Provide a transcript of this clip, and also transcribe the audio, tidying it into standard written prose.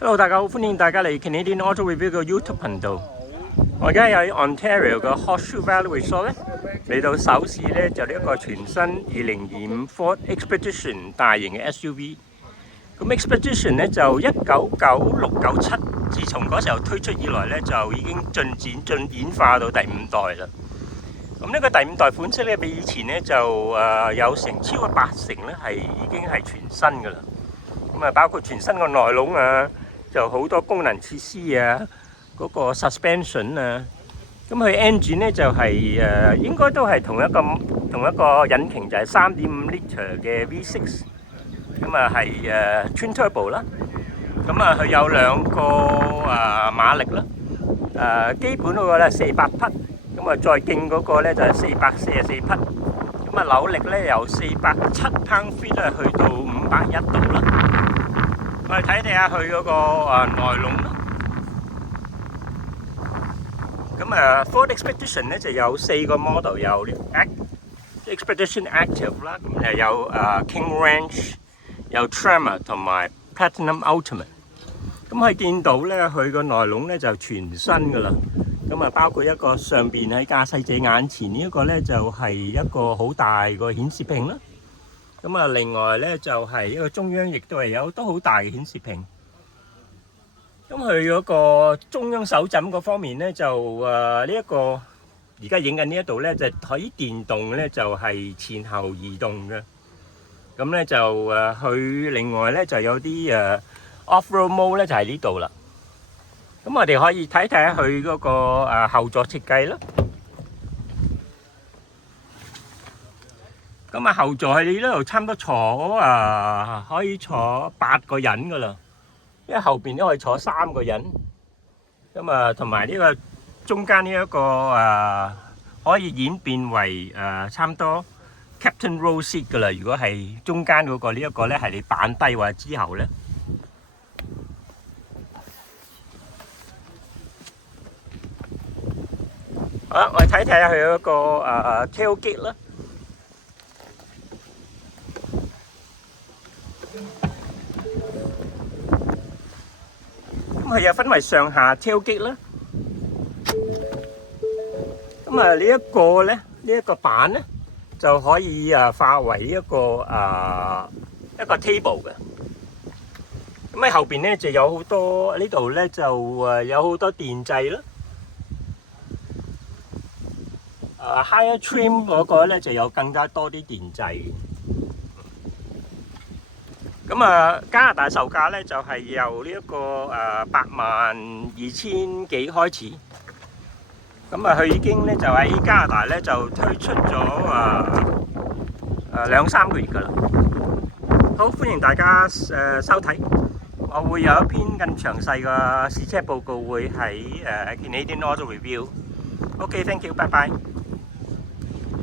Hello， 大家好，歡迎大家嚟 Canadian Auto Review 嘅 YouTube 頻道。我而家喺 Ontario 嘅 Horseshoe Valley Resort 咧，嚟到首試咧就呢一個全新2025 Ford Expedition 大型嘅 SUV。咁 Expedition 咧就1996-97，自從嗰時候推出以來咧就已經進演化到第5代啦。咁呢個第5代款式咧比以前咧就有超過80%咧係已經係全新㗎啦。咁啊包括全新個內籠啊，就好多功能設施啊，嗰個 suspension 啊，咁佢 engine 咧就係應該都係同一個引擎，就係3.5 litre 嘅 V6， 咁啊係twin turbo 啦，咁啊佢有2個馬力啦，基本嗰個咧400匹，咁啊再勁嗰個咧就係444匹，咁啊扭力咧由407 pound-feet 咧去到501度啦。我哋睇下佢嗰個內籠啦。咁Ford Expedition 咧就有4個 model， 有 Expedition Active 啦，咁有King Ranch， 有 Tremor 同埋 Platinum Ultimate。咁可以見到咧，佢個內籠咧就全新噶啦。咁啊，包括一個上邊喺駕駛者眼前呢一個咧，就係一個好大個顯示屏啦。咁啊，另外咧就係一個中央，亦都係有都好大嘅顯示屏。咁佢嗰個中央手枕嗰方面咧，就呢一個而家影緊呢一度咧，就可以電動咧，就係前後移動嘅。咁咧就佢另外咧就有啲off-road mode 咧，就喺呢度啦。咁我哋可以睇下佢嗰個後座設計啦。咁啊，後座喺呢度差唔多坐可以坐8個人噶啦，因為後邊都可以坐3個人。咁啊，同埋呢個中間呢一個可以演變為差唔多 Captain Row Seat 噶啦。如果係中間嗰個呢一個咧，係你扳低或者之後咧。好啦，我哋睇下佢嗰個tailgate 啦。咁佢又分為上下 tailgate 啦。咁啊，呢一個咧，呢一個板咧就可以化為一個table 嘅。咁喺後邊咧就有好多，呢度咧就有好多電掣啦。Higher trim 嗰個咧就有更加多啲電掣。咁加拿大售價咧就係由呢一個82000幾開始。咁佢已經咧就喺加拿大咧就推出咗2-3個月㗎啦。好，歡迎大家收睇。我會有一篇更詳細嘅試車報告會喺Canadian Auto Review。OK，thank you，拜拜。